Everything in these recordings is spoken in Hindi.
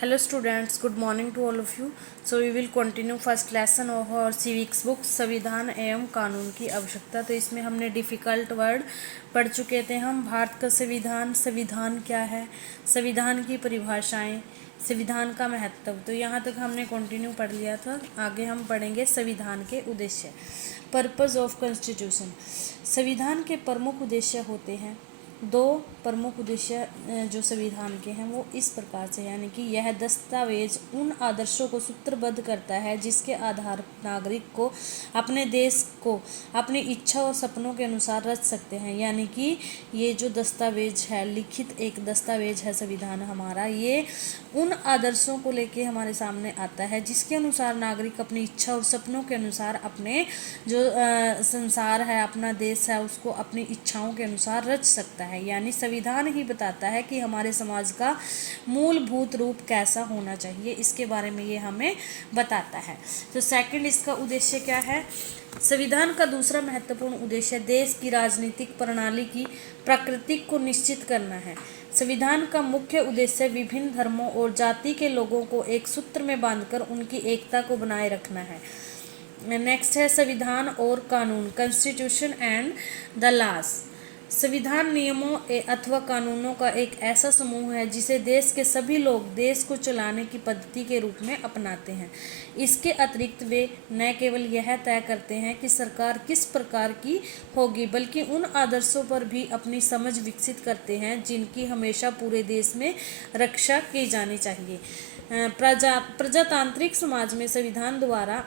Hello students, good morning to all of you. So we will continue first lesson of our civics book संविधान एवं कानून की आवश्यकता। तो इसमें हमने डिफ़िकल्ट वर्ड पढ़ चुके थे। हम भारत का संविधान, संविधान क्या है, संविधान की परिभाषाएं, संविधान का महत्व, तो यहाँ तक हमने कंटिन्यू पढ़ लिया था। आगे हम पढ़ेंगे संविधान के उद्देश्य। Purpose of constitution. संविधान के प्रमुख उद्देश्य होते हैं। दो प्रमुख उद्देश्य जो संविधान के हैं वो इस प्रकार से, यानी कि यह दस्तावेज उन आदर्शों को सूत्रबद्ध करता है जिसके आधार पर नागरिक को अपने देश को अपनी इच्छा और सपनों के अनुसार रच सकते हैं। यानी कि ये जो दस्तावेज है, लिखित एक दस्तावेज है संविधान हमारा, ये उन आदर्शों को लेके हमारे सामने आता है जिसके अनुसार नागरिक अपनी इच्छा और सपनों के अनुसार अपने जो संसार है, अपना देश है, उसको अपनी इच्छाओं के अनुसार रच सकता है। यानी संविधान ही बताता है कि हमारे समाज का मूलभूत रूप कैसा होना चाहिए, इसके बारे में ये हमें बताता है। तो सेकंड इसका उद्देश्य क्या है? संविधान का दूसरा महत्वपूर्ण उद्देश्य देश की राजनीतिक प्रणाली की प्रकृति को निश्चित करना है। संविधान का मुख्य उद्देश्य विभिन्न धर्मों और जाति के लोगों को एक सूत्र में बांधकर उनकी एकता को बनाए रखना है। नेक्स्ट है संविधान और कानून, कॉन्स्टिट्यूशन एंड द लॉज। संविधान नियमों अथवा कानूनों का एक ऐसा समूह है जिसे देश के सभी लोग देश को चलाने की पद्धति के रूप में अपनाते हैं। इसके अतिरिक्त वे न केवल यह तय करते हैं कि सरकार किस प्रकार की होगी, बल्कि उन आदर्शों पर भी अपनी समझ विकसित करते हैं जिनकी हमेशा पूरे देश में रक्षा की जानी चाहिए। प्रजातांत्रिक समाज में संविधान द्वारा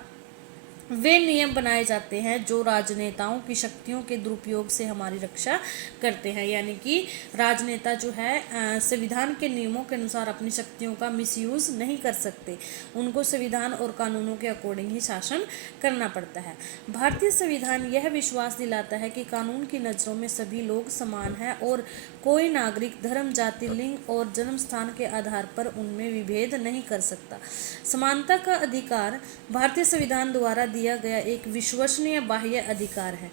वे नियम बनाए जाते हैं जो राजनेताओं की शक्तियों के दुरुपयोग से हमारी रक्षा करते हैं। यानी कि राजनेता जो है संविधान के नियमों के अनुसार अपनी शक्तियों का मिसयूज नहीं कर सकते, उनको संविधान और कानूनों के अकॉर्डिंग ही शासन करना पड़ता है। भारतीय संविधान यह विश्वास दिलाता है कि कानून की नज़रों में सभी लोग समान हैं और कोई नागरिक धर्म, जाति, लिंग और जन्म स्थान के आधार पर उनमें विभेद नहीं कर सकता। समानता का अधिकार भारतीय संविधान द्वारा दिया गया एक विश्वसनीय बाह्य अधिकार है।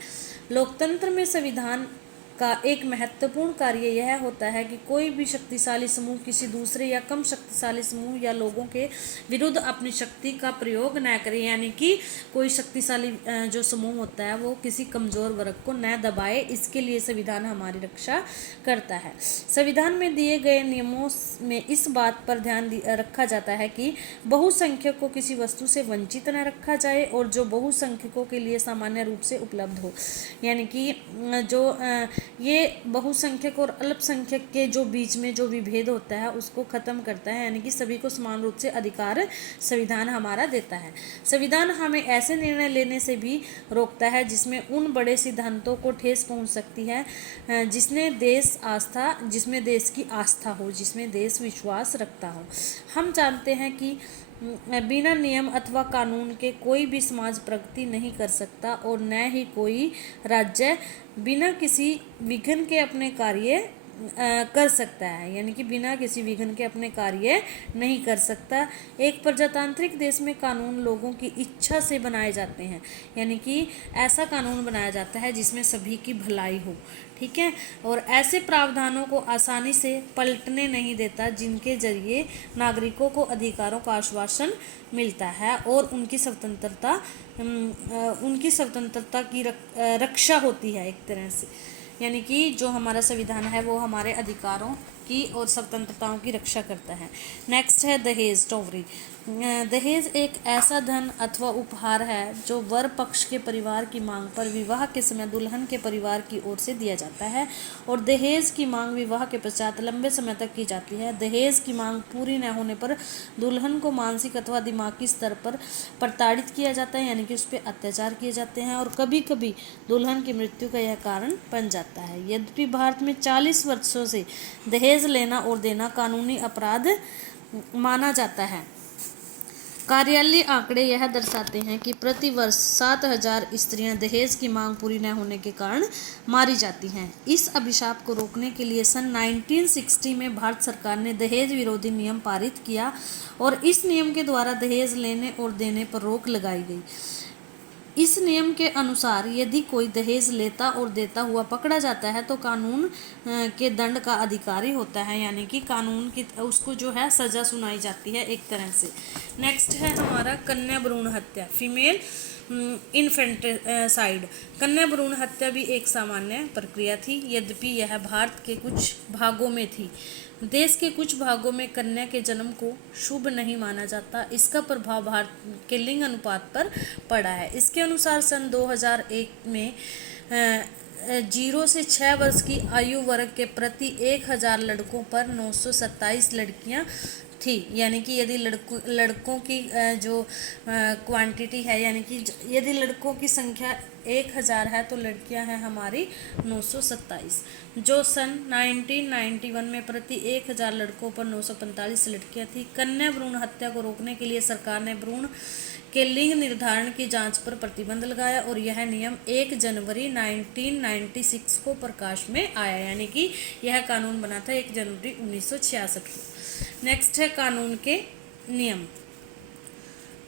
लोकतंत्र में संविधान का एक महत्वपूर्ण कार्य यह होता है कि कोई भी शक्तिशाली समूह किसी दूसरे या कम शक्तिशाली समूह या लोगों के विरुद्ध अपनी शक्ति का प्रयोग न करे। यानी कि कोई शक्तिशाली जो समूह होता है वो किसी कमजोर वर्ग को न दबाए, इसके लिए संविधान हमारी रक्षा करता है। संविधान में दिए गए नियमों में इस बात पर ध्यान रखा जाता है कि बहुसंख्यक को किसी वस्तु से वंचित न रखा जाए और जो बहुसंख्यकों के लिए सामान्य रूप से उपलब्ध हो। यानी कि जो ये बहुसंख्यक और अल्पसंख्यक के जो बीच में जो विभेद होता है उसको खत्म करता है। यानी कि सभी को समान रूप से अधिकार संविधान हमारा देता है। संविधान हमें ऐसे निर्णय लेने से भी रोकता है जिसमें उन बड़े सिद्धांतों को ठेस पहुंच सकती है जिसमें देश की आस्था हो, जिसमें देश विश्वास रखता हो। हम जानते हैं कि बिना नियम अथवा कानून के कोई भी समाज प्रगति नहीं कर सकता और न ही कोई राज्य बिना किसी विघ्न के अपने कार्य कर सकता है। यानी कि बिना किसी विघ्न के अपने कार्य नहीं कर सकता। एक प्रजातांत्रिक देश में कानून लोगों की इच्छा से बनाए जाते हैं। यानी कि ऐसा कानून बनाया जाता है जिसमें सभी की भलाई हो, ठीक है, और ऐसे प्रावधानों को आसानी से पलटने नहीं देता जिनके जरिए नागरिकों को अधिकारों का आश्वासन मिलता है और उनकी स्वतंत्रता की रक्षा होती है एक तरह से। यानी कि जो हमारा संविधान है वो हमारे अधिकारों की और स्वतंत्रताओं की रक्षा करता है। नेक्स्ट है दहेज, डॉवरी। दहेज एक ऐसा धन अथवा उपहार है जो वर पक्ष के परिवार की मांग पर विवाह के समय दुल्हन के परिवार की ओर से दिया जाता है और दहेज की मांग विवाह के पश्चात लंबे समय तक की जाती है। दहेज की मांग पूरी न होने पर दुल्हन को मानसिक अथवा दिमागी स्तर पर प्रताड़ित किया जाता है, यानी कि उस पर अत्याचार किए जाते हैं और कभी कभी दुल्हन की मृत्यु का यह कारण बन जाता है। यद्यपि भारत में 40 वर्षों से दहेज लेना और देना कानूनी अपराध माना जाता है। कार्यालय आंकड़े यह दर्शाते हैं कि प्रति वर्ष 7,000 स्त्रियां दहेज की मांग पूरी न होने के कारण मारी जाती हैं। इस अभिशाप को रोकने के लिए सन 1960 में भारत सरकार ने दहेज विरोधी नियम पारित किया और इस नियम के द्वारा दहेज लेने और देने पर रोक लगाई गई। इस नियम के अनुसार यदि कोई दहेज लेता और देता हुआ पकड़ा जाता है तो कानून के दंड का अधिकारी होता है, यानी कि कानून की उसको जो है सजा सुनाई जाती है एक तरह से। नेक्स्ट है हमारा कन्या भ्रूण हत्या, फीमेल इन्फेंटिसाइड। कन्या भ्रूण हत्या भी एक सामान्य प्रक्रिया थी, यद्यपि यह भारत के कुछ भागों में थी। देश के कुछ भागों में कन्या के जन्म को शुभ नहीं माना जाता। इसका प्रभाव भारत के लिंग अनुपात पर पड़ा है। इसके अनुसार सन 2001 में 0 से 6 वर्ष की आयु वर्ग के प्रति 1000 लड़कों पर 927 लड़कियां थी, यानी कि यदि लड़कों की जो क्वांटिटी है, यानी कि यदि लड़कों की संख्या 1000 है तो लड़कियां हैं हमारी 927, जो सन 1991 में प्रति 1000 लड़कों पर 945 लड़कियां थी। कन्या भ्रूण हत्या को रोकने के लिए सरकार ने भ्रूण के लिंग निर्धारण की जांच पर प्रतिबंध लगाया और यह नियम 1 जनवरी 1996 को प्रकाश में आया, यानी कि यह कानून बना था 1 जनवरी 1966 को। नेक्स्ट है कानून के नियम।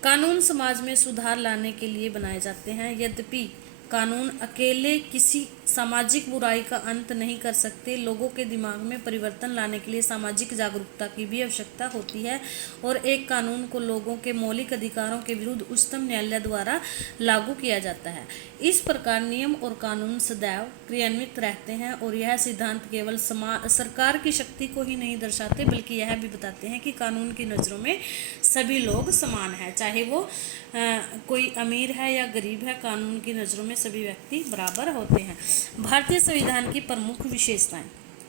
कानून समाज में सुधार लाने के लिए बनाए जाते हैं, यद्यपि कानून अकेले किसी सामाजिक बुराई का अंत नहीं कर सकते। लोगों के दिमाग में परिवर्तन लाने के लिए सामाजिक जागरूकता की भी आवश्यकता होती है और एक कानून को लोगों के मौलिक अधिकारों के विरुद्ध उच्चतम न्यायालय द्वारा लागू किया जाता है। इस प्रकार नियम और कानून सदैव क्रियान्वित रहते हैं और यह सिद्धांत केवल सरकार की शक्ति को ही नहीं दर्शाते बल्कि यह भी बताते हैं कि कानून की नज़रों में सभी लोग समान हैं, चाहे वो कोई अमीर है या गरीब है, कानून की नज़रों में सभी व्यक्ति बराबर होते हैं। भारतीय संविधान की प्रमुख विशेषताएं।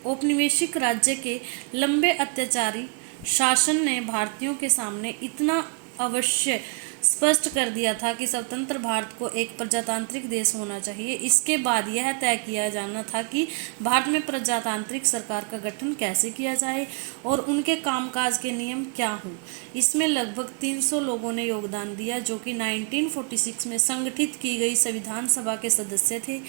औपनिवेशिक राज्य के लंबे अत्याचारी शासन ने भारतीयों के सामने इतना अवश्य स्पष्ट कर दिया था कि स्वतंत्र भारत को एक प्रजातांत्रिक देश होना चाहिए। इसके बाद यह तय किया जाना था कि भारत में प्रजातांत्रिक सरकार का गठन कैसे किया जाए और उनके कामकाज के नियम क्या हों। इसमें लगभग 300 लोगों ने योगदान दिया जो कि 1946 में संगठित की गई संविधान सभा के सदस्य थे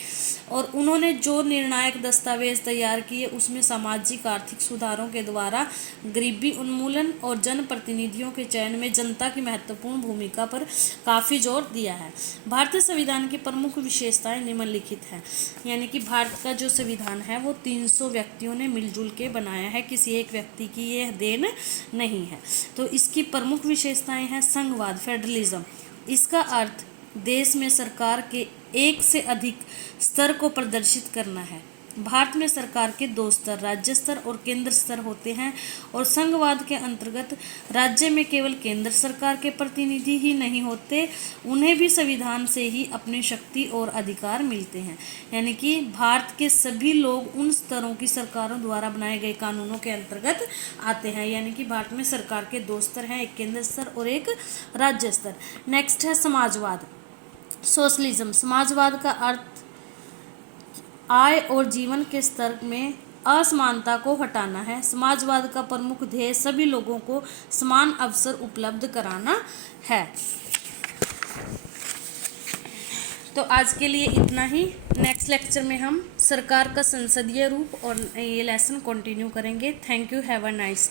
और उन्होंने जो निर्णायक दस्तावेज तैयार किए उसमें सामाजिक आर्थिक सुधारों के द्वारा गरीबी उन्मूलन और जनप्रतिनिधियों के चयन में जनता की महत्वपूर्ण भूमिका पर काफ़ी जोर दिया है। भारतीय संविधान की प्रमुख विशेषताएं निम्नलिखित हैं, यानी कि भारत का जो संविधान है वो 300 व्यक्तियों ने मिलजुल के बनाया है, किसी एक व्यक्ति की यह देन नहीं है। तो इसकी प्रमुख विशेषताएं हैं संघवाद, फेडरलिज्म। इसका अर्थ देश में सरकार के एक से अधिक स्तर को प्रदर्शित करना है। भारत में सरकार के 2 स्तर, राज्य स्तर और केंद्र स्तर होते हैं और संघवाद के अंतर्गत राज्य में केवल केंद्र सरकार के प्रतिनिधि ही नहीं होते, उन्हें भी संविधान से ही अपनी शक्ति और अधिकार मिलते हैं, यानी कि भारत के सभी लोग उन स्तरों की सरकारों द्वारा बनाए गए कानूनों के अंतर्गत आते हैं, यानी कि भारत में सरकार के 2 स्तर हैं, एक केंद्र स्तर और एक राज्य स्तर। नेक्स्ट है समाजवाद, सोशलिज्म। समाजवाद का अर्थ आय और जीवन के स्तर में असमानता को हटाना है। समाजवाद का प्रमुख ध्येय सभी लोगों को समान अवसर उपलब्ध कराना है। तो आज के लिए इतना ही। नेक्स्ट लेक्चर में हम सरकार का संसदीय रूप और ये लेसन कंटिन्यू करेंगे। Thank you, have a nice day.